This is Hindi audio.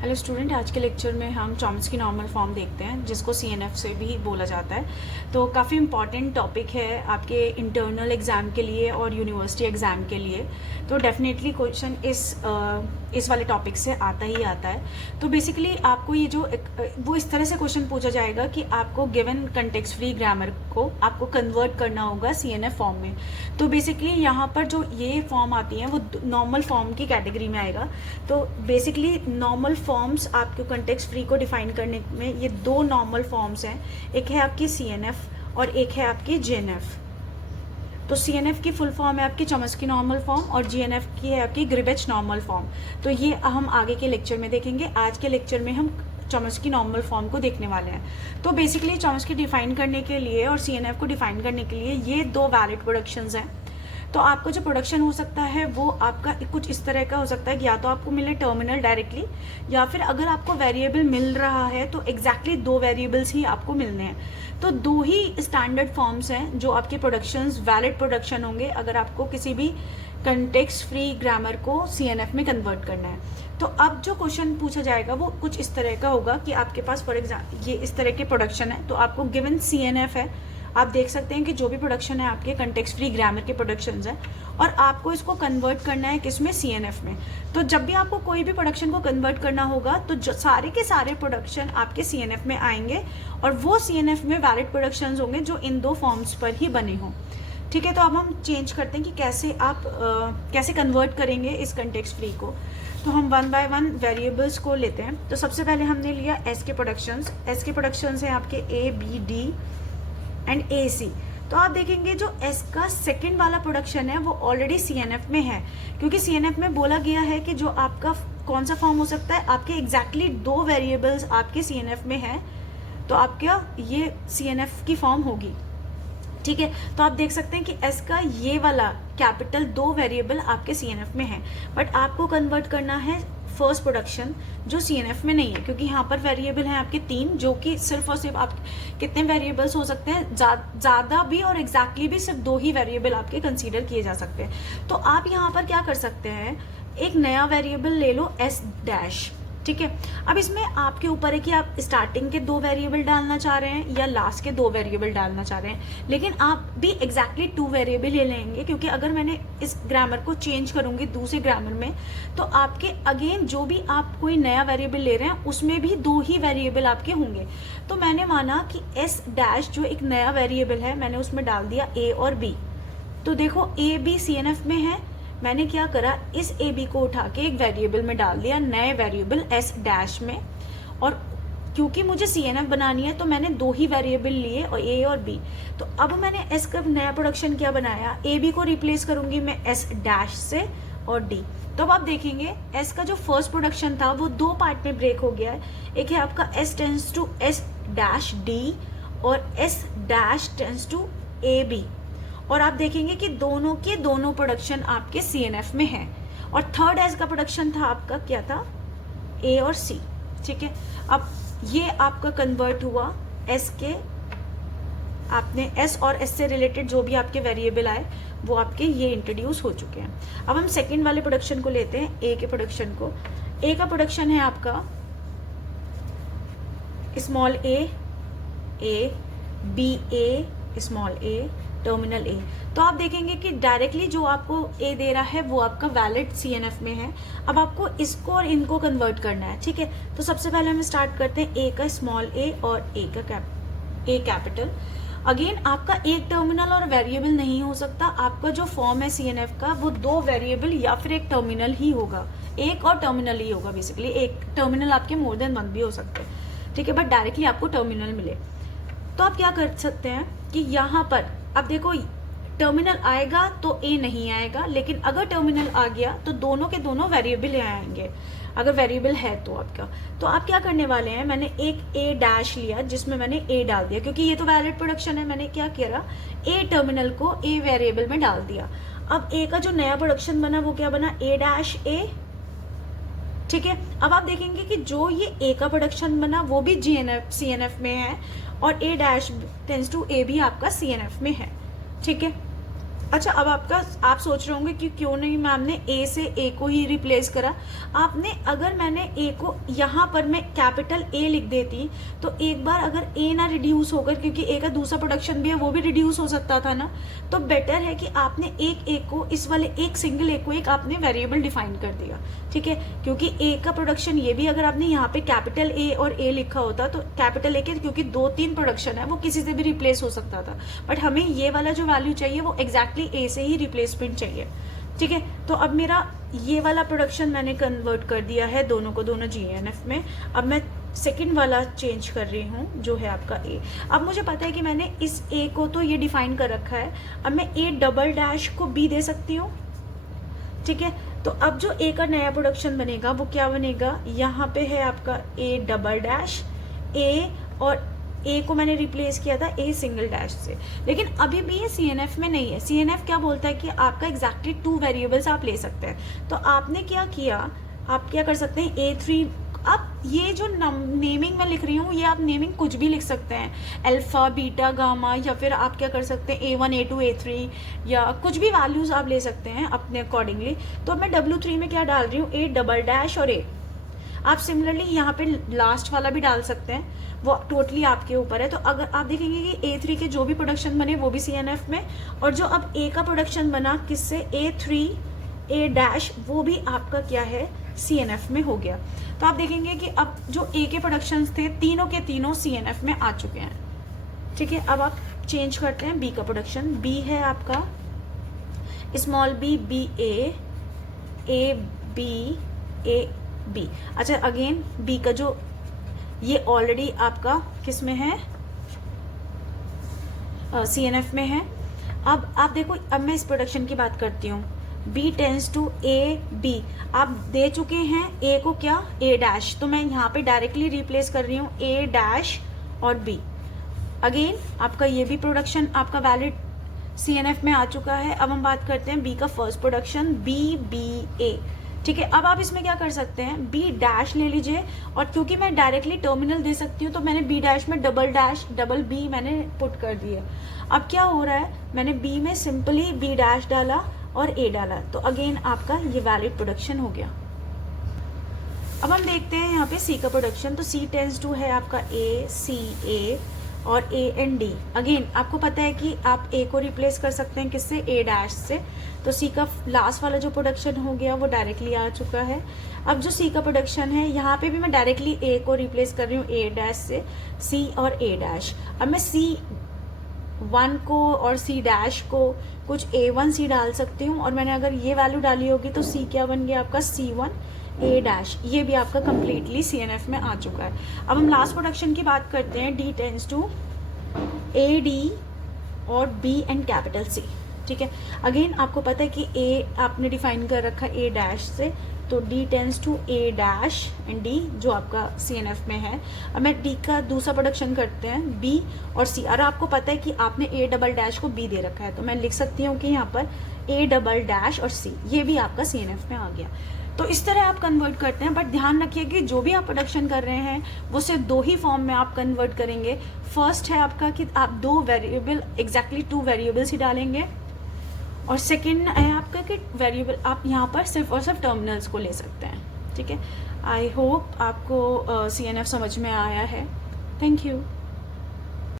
हेलो स्टूडेंट, आज के लेक्चर में हम चॉम्स्की नॉर्मल फॉर्म देखते हैं जिसको सीएनएफ से भी बोला जाता है। तो काफ़ी इंपॉर्टेंट टॉपिक है आपके इंटरनल एग्ज़ाम के लिए और यूनिवर्सिटी एग्ज़ाम के लिए। तो डेफिनेटली क्वेश्चन इस वाले टॉपिक से आता ही आता है। तो बेसिकली आपको ये जो वो इस तरह से क्वेश्चन पूछा जाएगा कि आपको गिवन कंटेक्स्ट फ्री ग्रामर को आपको कन्वर्ट करना होगा सीएनएफ फॉर्म में। तो बेसिकली यहाँ पर जो ये फॉर्म आती हैं वो नॉर्मल फॉर्म की कैटेगरी में आएगा। तो बेसिकली नॉर्मल फॉर्म्स आपको कंटेक्स्ट फ्री को डिफाइन करने में ये दो नॉर्मल फॉर्म्स हैं, एक है आपकी सीएनएफ और एक है आपकी जीएनएफ। तो सीएनएफ की फुल फॉर्म है आपकी चॉम्स्की नॉर्मल फॉर्म और जीएनएफ की है आपकी ग्रिबेच नॉर्मल फॉर्म। तो ये हम आगे के लेक्चर में देखेंगे। आज के लेक्चर में हम चॉम्स्की नॉर्मल फॉर्म को देखने वाले हैं। तो बेसिकली चॉम्स्की डिफाइन करने के लिए और सीएनएफ को डिफाइन करने के लिए ये दो वैलिड प्रोडक्शंस हैं। तो आपको जो प्रोडक्शन हो सकता है वो आपका कुछ इस तरह का हो सकता है कि या तो आपको मिले टर्मिनल डायरेक्टली, या फिर अगर आपको वेरिएबल मिल रहा है तो एग्जैक्टली दो वेरिएबल्स ही आपको मिलने हैं। तो दो ही स्टैंडर्ड फॉर्म्स हैं जो आपके प्रोडक्शंस वैलिड प्रोडक्शन होंगे अगर आपको किसी भी कंटेक्स्ट फ्री ग्रामर को सीएनएफ में कन्वर्ट करना है। तो अब जो क्वेश्चन पूछा जाएगा वो कुछ इस तरह का होगा कि आपके पास फॉर एग्जाम्पल ये इस तरह के प्रोडक्शन है। तो आपको गिवन सीएनएफ है, आप देख सकते हैं कि जो भी प्रोडक्शन है आपके कंटेक्स्ट फ्री ग्रामर के प्रोडक्शंस हैं और आपको इसको कन्वर्ट करना है किसमें, सीएनएफ में। तो जब भी आपको कोई भी प्रोडक्शन को कन्वर्ट करना होगा तो जो सारे के सारे प्रोडक्शन आपके सीएनएफ में आएंगे और वो सीएनएफ में वैलिड प्रोडक्शंस होंगे जो इन दो फॉर्म्स पर ही बने हों। ठीक है, तो अब हम चेंज करते हैं कि कैसे आप कैसे कन्वर्ट करेंगे इस कंटेक्स्ट फ्री को। तो हम वन बाय वन वेरिएबल्स को लेते हैं। तो सबसे पहले हमने लिया एस के प्रोडक्शंस। एस के प्रोडक्शंस हैं आपके ए बी डी एंड ए सी। तो आप देखेंगे जो एस का सेकंड वाला प्रोडक्शन है वो ऑलरेडी सीएनएफ में है, क्योंकि सीएनएफ में बोला गया है कि जो आपका कौन सा फॉर्म हो सकता है, आपके एग्जैक्टली दो वेरिएबल्स आपके सीएनएफ में है तो आपका ये सीएनएफ की फॉर्म होगी। ठीक है, तो आप देख सकते हैं कि एस का ये वाला कैपिटल दो वेरिएबल आपके सीएनएफ में है, बट आपको कन्वर्ट करना है फर्स्ट प्रोडक्शन जो सीएनएफ में नहीं है, क्योंकि यहाँ पर वेरिएबल हैं आपके तीन, जो कि सिर्फ और सिर्फ आप कितने वेरिएबल्स हो सकते हैं, ज़्यादा भी और एग्जैक्टली भी सिर्फ दो ही वेरिएबल आपके कंसीडर किए जा सकते हैं। तो आप यहाँ पर क्या कर सकते हैं, एक नया वेरिएबल ले लो एस डैश। ठीक है, अब इसमें आपके ऊपर है कि आप स्टार्टिंग के दो वेरिएबल डालना चाह रहे हैं या लास्ट के दो वेरिएबल डालना चाह रहे हैं, लेकिन आप भी एग्जैक्टली टू वेरिएबल ले लेंगे, क्योंकि अगर मैंने इस ग्रामर को चेंज करूंगी दूसरे ग्रामर में तो आपके अगेन जो भी आप कोई नया वेरिएबल ले रहे हैं उसमें भी दो ही वेरिएबल आपके होंगे। तो मैंने माना कि एस डैश जो एक नया वेरिएबल है मैंने उसमें डाल दिया ए और बी। तो देखो ए बी सीएनएफ में है, मैंने क्या करा, इस ए बी को उठा के एक वेरिएबल में डाल दिया, नए वेरिएबल एस डैश में। और क्योंकि मुझे सीएनएफ बनानी है तो मैंने दो ही वेरिएबल लिए और ए और बी। तो अब मैंने एस का नया प्रोडक्शन क्या बनाया, ए बी को रिप्लेस करूंगी मैं एस डैश से और डी। तो अब आप देखेंगे एस का जो फर्स्ट प्रोडक्शन था वो दो पार्ट में ब्रेक हो गया है। एक है आपका S tends to S dash D और S dash tends to A B. और आप देखेंगे कि दोनों के दोनों प्रोडक्शन आपके सीएनएफ में है। और थर्ड एस का प्रोडक्शन था आपका क्या था, ए और सी। ठीक है, अब ये आपका कन्वर्ट हुआ एस के, आपने एस और एस से रिलेटेड जो भी आपके वेरिएबल आए वो आपके ये इंट्रोड्यूस हो चुके हैं। अब हम सेकंड वाले प्रोडक्शन को लेते हैं, ए के प्रोडक्शन को। ए का प्रोडक्शन है आपका small A B A small A terminal A. तो आप देखेंगे कि डायरेक्टली जो आपको ए दे रहा है वो आपका वैलिड सीएनएफ में है। अब आपको इसको और इनको कन्वर्ट करना है। ठीक है, तो सबसे पहले हम स्टार्ट करते हैं ए का स्मॉल ए और ए का ए कैपिटल। अगेन आपका एक टर्मिनल और वेरिएबल नहीं हो सकता, आपका जो फॉर्म है सीएनएफ का वो दो वेरिएबल या फिर एक टर्मिनल ही होगा, एक और टर्मिनल ही होगा। बेसिकली एक टर्मिनल आपके मोर देन वन भी हो सकते हैं। ठीक है, बट डायरेक्टली आपको टर्मिनल मिले तो आप क्या कर सकते हैं कि यहाँ पर अब देखो टर्मिनल आएगा तो ए नहीं आएगा, लेकिन अगर टर्मिनल आ गया तो दोनों के दोनों वेरिएबल आएंगे, अगर वेरिएबल है तो आपका। तो आप क्या करने वाले हैं, मैंने एक ए डैश लिया जिसमें मैंने ए डाल दिया, क्योंकि ये तो वैलिड प्रोडक्शन है। मैंने क्या किया, ए टर्मिनल को ए वेरिएबल में डाल दिया। अब ए का जो नया प्रोडक्शन बना वो क्या बना, ए डैश ए। ठीक है, अब आप देखेंगे कि जो ये ए का प्रोडक्शन बना वो भी जीएनएफ सीएनएफ में है और ए डैश टेंस टू ए भी आपका सीएनएफ में है। ठीक है, अच्छा, अब आप सोच रहे होंगे कि क्यों नहीं मैम ने ए से ए को ही रिप्लेस करा। आपने, अगर मैंने ए को यहाँ पर मैं कैपिटल ए लिख देती तो एक बार अगर ए ना रिड्यूस होकर, क्योंकि ए का दूसरा प्रोडक्शन भी है वो भी रिड्यूस हो सकता था ना, तो बेटर है कि आपने एक ए को, इस वाले एक सिंगल ए को एक आपने वेरिएबल डिफाइन कर दिया, ठीक है। क्योंकि ए का प्रोडक्शन ये भी, अगर आपने यहाँ पे कैपिटल ए और ए लिखा होता तो कैपिटल ए के क्योंकि 2-3 प्रोडक्शन है वो किसी से भी रिप्लेस हो सकता था, बट हमें ये वाला जो वैल्यू चाहिए वो एग्जैक्टली ए से ही रिप्लेसमेंट चाहिए, ठीक है। तो अब मेरा ये वाला प्रोडक्शन मैंने कन्वर्ट कर दिया है दोनों को, दोनों जीएनएफ में। अब मैं सेकंड वाला चेंज कर रही हूँ जो है आपका ए। अब मुझे पता है कि मैंने इस ए को तो ये डिफाइन कर रखा है, अब मैं ए डबल डैश को बी दे सकती हूँ, ठीक है। तो अब जो ए का नया प्रोडक्शन बनेगा वो क्या बनेगा, यहाँ पे है आपका ए डबल डैश ए, और ए को मैंने रिप्लेस किया था ए सिंगल डैश से, लेकिन अभी भी ये सीएनएफ में नहीं है। सीएनएफ क्या बोलता है कि आपका एग्जैक्टली 2 वेरिएबल्स आप ले सकते हैं। तो आपने क्या किया, आप क्या कर सकते हैं, A3, अब ये जो नेमिंग मैं लिख रही हूँ ये आप नेमिंग कुछ भी लिख सकते हैं, अल्फा बीटा गामा, या फिर आप क्या कर सकते हैं A1 A2 A3, या कुछ भी वैल्यूज आप ले सकते हैं अपने अकॉर्डिंगली। तो मैं W3 में क्या डाल रही हूँ, ए डबल डैश और ए। आप सिमिलरली यहाँ पे लास्ट वाला भी डाल सकते हैं, वो टोटली आपके ऊपर है। तो अगर आप देखेंगे कि A3 के जो भी प्रोडक्शन बने वो भी CNF में, और जो अब A का प्रोडक्शन बना किससे, A3 A डैश, वो भी आपका क्या है, CNF में हो गया। तो आप देखेंगे कि अब जो A के प्रोडक्शंस थे तीनों के तीनों CNF में आ चुके हैं, ठीक है। अब आप चेंज करते हैं B का प्रोडक्शन। B है आपका small b, B A B A B। अच्छा, अगेन B का जो ये ऑलरेडी आपका किस में है, CNF में है। अब आप देखो, अब मैं इस प्रोडक्शन की बात करती हूँ, B tends to A B। आप दे चुके हैं A को क्या, A डैश, तो मैं यहाँ पे डायरेक्टली रिप्लेस कर रही हूँ A डैश और B। अगेन आपका ये भी प्रोडक्शन आपका वैलिड CNF में आ चुका है। अब हम बात करते हैं B का first production, B B A, ठीक है। अब आप इसमें क्या कर सकते हैं, B डैश ले लीजिए, और क्योंकि मैं डायरेक्टली टर्मिनल दे सकती हूँ तो मैंने B डैश में डबल डैश डबल B मैंने पुट कर दिया। अब क्या हो रहा है, मैंने B में सिंपली B डैश डाला और A डाला, तो अगेन आपका ये वैलिड प्रोडक्शन हो गया। अब हम देखते हैं यहाँ पे C का प्रोडक्शन। तो C टेंस टू है आपका A C A और A एंड D। अगेन आपको पता है कि आप A को रिप्लेस कर सकते हैं किससे, A डैश से। तो C का लास्ट वाला जो प्रोडक्शन हो गया वो डायरेक्टली आ चुका है। अब जो C का प्रोडक्शन है यहाँ पे भी मैं डायरेक्टली A को रिप्लेस कर रही हूँ A डैश से, C और A डैश। अब मैं C1 को और C डैश को कुछ A1C डाल सकती हूँ, और मैंने अगर ये वैल्यू डाली होगी तो C क्या बन गया आपका, C1 A डैश। ये भी आपका कंप्लीटली CNF में आ चुका है। अब हम लास्ट प्रोडक्शन की बात करते हैं, D tends to A D और B एंड कैपिटल C, ठीक है। अगेन आपको पता है कि A आपने डिफाइन कर रखा है A डैश से, तो D tends to A dash and D जो आपका CNF में है। अब मैं D का दूसरा प्रोडक्शन करते हैं, B और C। और आपको पता है कि आपने A डबल डैश को B दे रखा है, तो मैं लिख सकती हूँ कि यहाँ पर A डबल डैश और C, ये भी आपका CNF में आ गया। तो इस तरह आप कन्वर्ट करते हैं, बट ध्यान रखिए कि जो भी आप प्रोडक्शन कर रहे हैं वो सिर्फ 2 ही फॉर्म में आप कन्वर्ट करेंगे। फर्स्ट है आपका कि आप 2 वेरिएबल, एग्जैक्टली 2 वेरिएबल्स ही डालेंगे, और सेकंड है आपका कि वेरिएबल आप यहाँ पर सिर्फ और सिर्फ टर्मिनल्स को ले सकते हैं, ठीक है। आई होप आपको CNF समझ में आया है। Thank you.